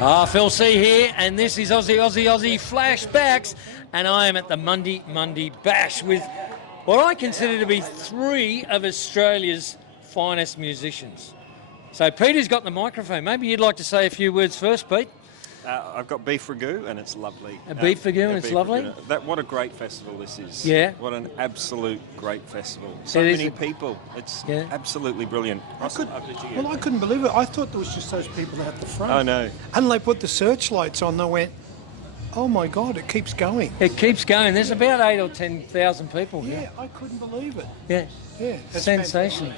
Phill C here, and this is Aussie Flashbacks, and I am at the Mundi Mundi Bash with what I consider to be three of Australia's finest musicians. So Peter's got the microphone. Maybe you'd like to say a few words first, Pete. I've got beef ragout and it's lovely. A beef ragout and it's lovely? What a great festival this is. Yeah. What an absolute great festival. So many people. It's absolutely brilliant. I couldn't believe it. I thought there was just those people at the front. I know. And they put the searchlights on. They went, oh my God, it keeps going. It keeps going. There's about 8,000 or 10,000 people here. Yeah, I couldn't believe it. Yeah. Yeah. Sensational.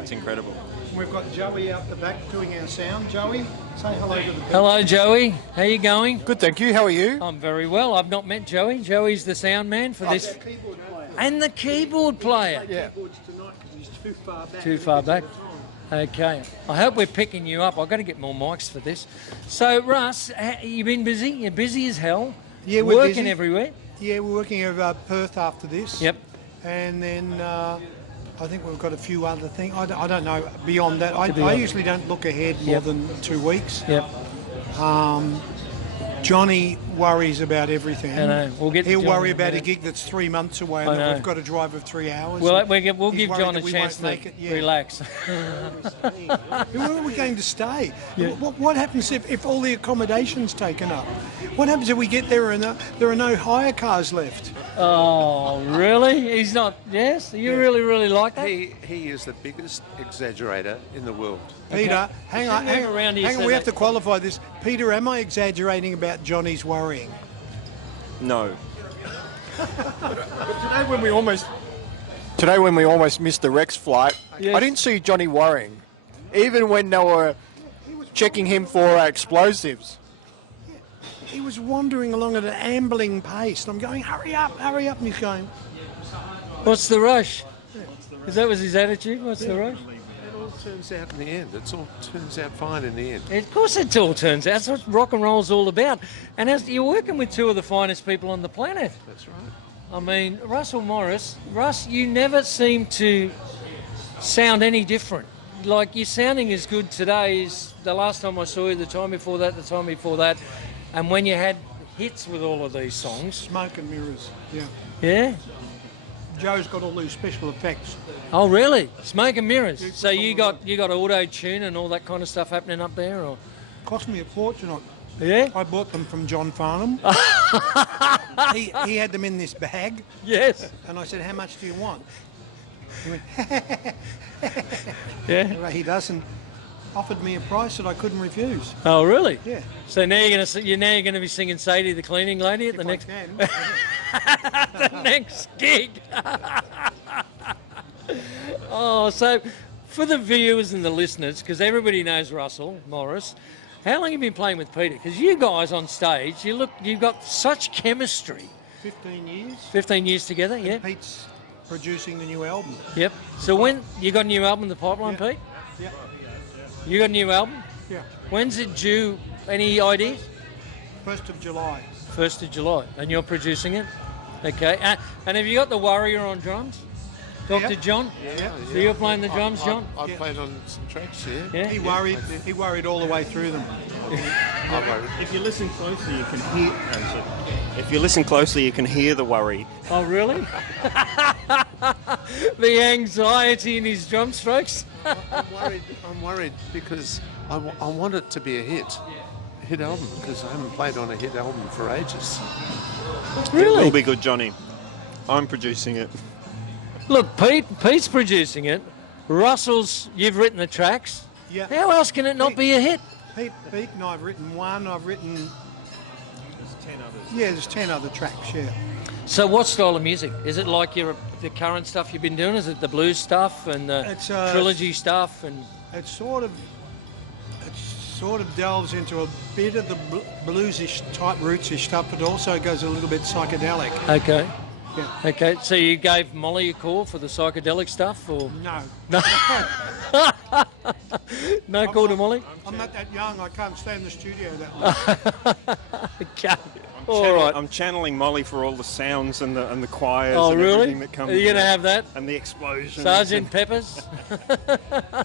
It's incredible. We've got Joey out the back doing our sound. Joey, say hello to the people. Hello, Joey. How you going? Good, thank you. How are you? I'm very well. I've not met Joey. Joey's the sound man for this. And the keyboard player. Yeah. Tonight because he's too far back. Too far back. Okay. I hope we're picking you up. I've got to get more mics for this. So, Russ, you been busy? You're busy as hell. Yeah, we're working busy. everywhere. Yeah, we're working over Perth after this. Yep. And then I think we've got a few other things. I don't know beyond that. I usually don't look ahead more than 2 weeks. Yep. Johnny worries about everything. I know. He'll worry about a gig that's 3 months away and that we've got to drive of 3 hours. Well, we'll give John a chance to relax. Where are we going to stay? Yeah. What happens if all the accommodation's taken up? What happens if we get there and there are no hire cars left? Oh, really? He's not. Yes? You really like that? He is the biggest exaggerator in the world. Peter, hang on. We have to qualify this. Peter, am I exaggerating about Johnny's worrying? No. Today when we almost missed the Rex flight, yes. I didn't see Johnny worrying, even when they were checking him for explosives. He was wandering along at an ambling pace, and I'm going, hurry up, and he's going, what's the rush? Is that was his attitude? What's the rush? It all turns out in the end. It all turns out fine in the end. Of course it all turns out. That's what rock and roll's all about. And as you're working with two of the finest people on the planet. That's right. I mean, Russell Morris, Russ, you never seem to sound any different. Like, your sounding as good today as the last time I saw you, the time before that, and when you had hits with all of these songs. Smoke and mirrors, yeah. Yeah? Joe's got all these special effects. Oh, really? Smoke and mirrors. So you got auto-tune and all that kind of stuff happening up there? Or? Cost me a fortune. Yeah? I bought them from John Farnham. he had them in this bag. Yes. And I said, how much do you want? He went, yeah. Well, he doesn't. Offered me a price that I couldn't refuse. Oh, really? Yeah. So now you're going to be singing Sadie the cleaning lady at the next the next gig. Oh, so for the viewers and the listeners, because everybody knows Russell Morris, how long have you been playing with Peter? Because you guys on stage, you've got such chemistry. 15 years. 15 years together, and yeah. Pete's producing the new album. Yep. So when you got a new album in the pipeline, Pete? Yeah. You got a new album? Yeah. When's it due? Any ideas? 1st of July. 1st of July. And you're producing it? Okay. And have you got the Warrior on drums? Dr. John? Yeah. So you're playing the drums, John? I played on some tracks, yeah. He worried all the way through them. If you listen closely, you can hear. If you listen closely, you can hear the worry. Oh, really? The anxiety in his drum strokes? I'm worried because I want it to be a hit album, because I haven't played on a hit album for ages. Really? It will be good, Johnny. I'm producing it. Look, Pete's producing it. Russell's, you've written the tracks. Yeah. How else can it not be a hit? Pete and I've written one. There's 10 others. Yeah, there's 10 other tracks, yeah. So what style of music? Is it like the current stuff you've been doing? Is it the blues stuff and the trilogy stuff? And it sort of delves into a bit of the bluesish type rootsish stuff, but also goes a little bit psychedelic. Okay. Yeah. Okay. So you gave Molly a call for the psychedelic stuff, or no? No call to Molly. I'm not that young. I can't stay in the studio that long. Okay. All right. I'm channeling Molly for all the sounds and the choirs and really? everything that comes. Are you going to have that? And the explosions. Sergeant Peppers?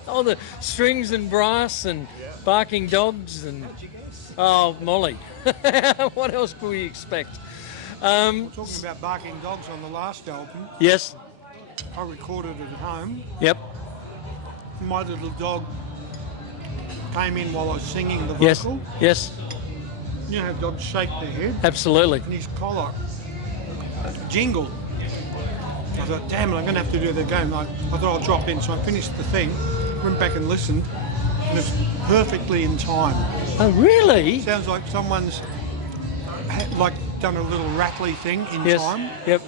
All the strings and brass and barking dogs and... Oh, Molly. What else could we expect? Talking about barking dogs on the last album, Yes. I recorded it at home. Yep. My little dog came in while I was singing the Yes. vocal. Yes. You know how dogs shake their head? Absolutely. And his collar jingled. I thought, damn it, I'm going to have to do it again. I thought I'll drop in, so I finished the thing, went back and listened, and it's perfectly in time. Oh, really? Sounds like someone's done a little rattly thing in Yes. time, Yep.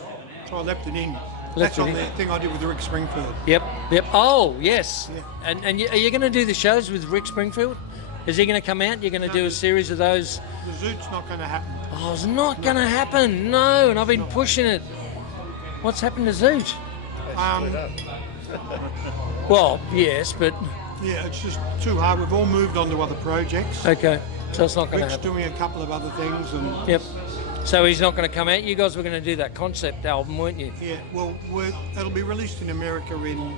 so I left it in. Left That's it on in. the thing I did with Rick Springfield. Yep. Yep. Oh, yes. Yeah. And are you going to do the shows with Rick Springfield? Is he going to come out? You're going to do a series of those? The Zoot's not going to happen. Oh, it's not going to happen. No, and I've been pushing it. What's happened to Zoot? Well, yes, but Yeah, it's just too hard. We've all moved on to other projects. okay. So it's not going to Rick's happen. doing a couple of other things, and Yep. So he's not going to come out. You guys were going to do that concept album, weren't you? yeah, well, it'll be released in America in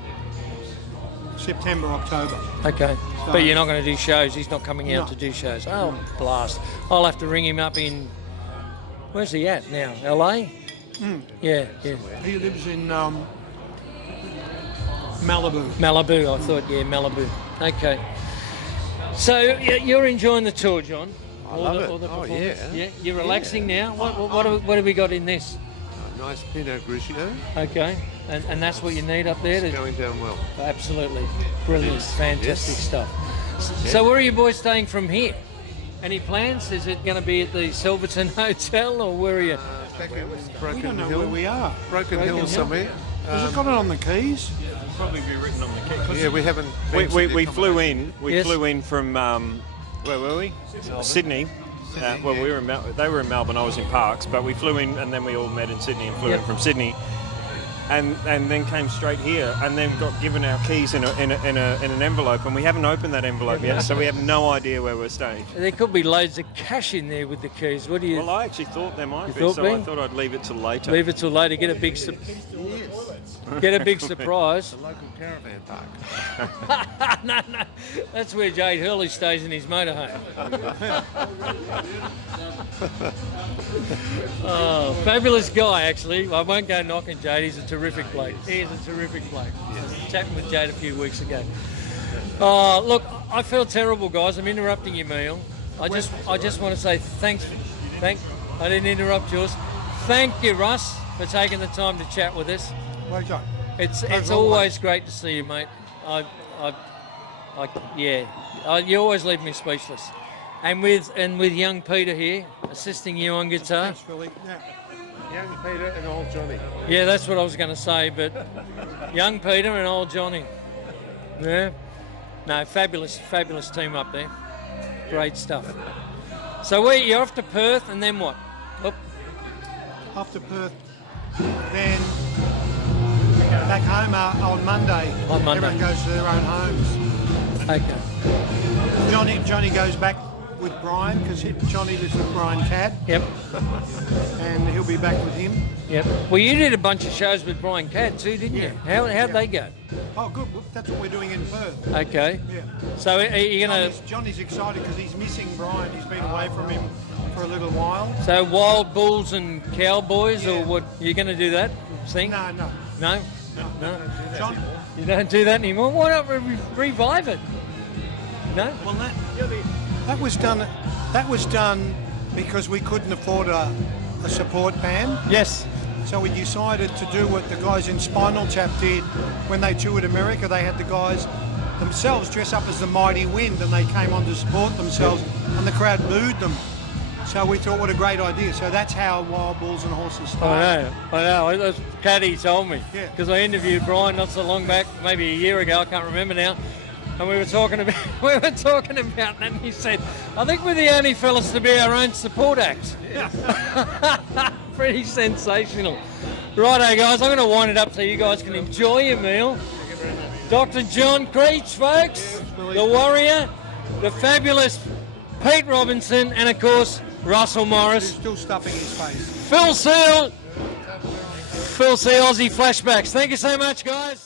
September, October. Okay. So- But you're not going to do shows. He's not coming out No. to do shows. Oh, blast. I'll have to ring him up in... Where's he at now? LA? Yeah, yeah. He lives in Malibu. Malibu, I thought, yeah, Malibu. Okay. So you're enjoying the tour, John? I love it. All the Oh, performance? yeah. You're relaxing now? What have we got in this? Nice Pinot Grigio. Okay. And that's what you need up there? It's going down well. Absolutely. Brilliant. Fantastic Yes. stuff. So where are you boys staying from here? Any plans? Is it going to be at the Silverton Hotel or where are you? Back in We Broken don't know Hill. where we are. Broken Hill Hill. somewhere. Has it got it on the keys? Probably be written on the kit. Yeah, we haven't. We mentioned we it. flew in. We Yes. flew in from where were we? Sydney. Well, we were in they were in Melbourne. I was in Parkes, but we flew in and then we all met in Sydney and flew Yep. in from Sydney, and then came straight here and then got given our keys in an envelope, and we haven't opened that envelope yet, so we have no idea where we're staying. There could be loads of cash in there with the keys. What do you Well, I actually thought there might be, thought, so Ben? I thought I'd leave it till later. leave it till later? Get a big surprise. The local caravan park. No, that's where Jade Hurley stays in his motorhome. Oh, fabulous guy, actually. I won't go knocking Jade. He's a terrific bloke. He is a terrific bloke. I was chatting with Jade a few weeks ago. Oh, look, I feel terrible, guys. I'm interrupting your meal. I just want to say thanks. I didn't interrupt yours. Thank you, Russ, for taking the time to chat with us. Pleasure. It's always great to see you, mate. You always leave me speechless. And with young Peter here assisting you on guitar. Thanks, Philly. Yeah. Young Peter and old Johnny. Yeah, that's what I was going to say. But young Peter and old Johnny. Yeah. No, fabulous team up there. Great stuff. So you're off to Perth, and then what? Oop. After Perth, then back home on Monday. On Monday. Everyone goes to their own homes. Okay. Johnny goes back with Brian because Johnny lives with Brian Cadd, Yep. and he'll be back with him. Yep. Well, you did a bunch of shows with Brian Cadd too, didn't you? How'd they go? Oh, good. That's what we're doing in Perth. Okay. Yeah. So are you going to... Johnny's excited because he's missing Brian. He's been away from him for a little while. So wild bulls and cowboys, or Yeah. what? You're going to do that thing? No. No? John, You don't do that anymore? Why not revive it? No? well, that was done. That was done because we couldn't afford a support band. Yes. So we decided to do what the guys in Spinal Tap did when they toured America. They had the guys themselves dress up as the Mighty Wind, and they came on to support themselves, and the crowd booed them. So we thought, what a great idea. So that's how Wild Bulls and Horses started. I know. That's Caddy told me. Yeah. Because I interviewed Brian not so long back, maybe a year ago, I can't remember now. And we were talking about that, and he said, I think we're the only fellas to be our own support act. Pretty sensational. Righto, guys, I'm going to wind it up so you guys can enjoy your meal. Dr. John Creech, folks, the Warrior, the fabulous Pete Robinson, and of course, Russell Morris. He's still stuffing his face. Phill, Aussie Flashbacks. Thank you so much, guys.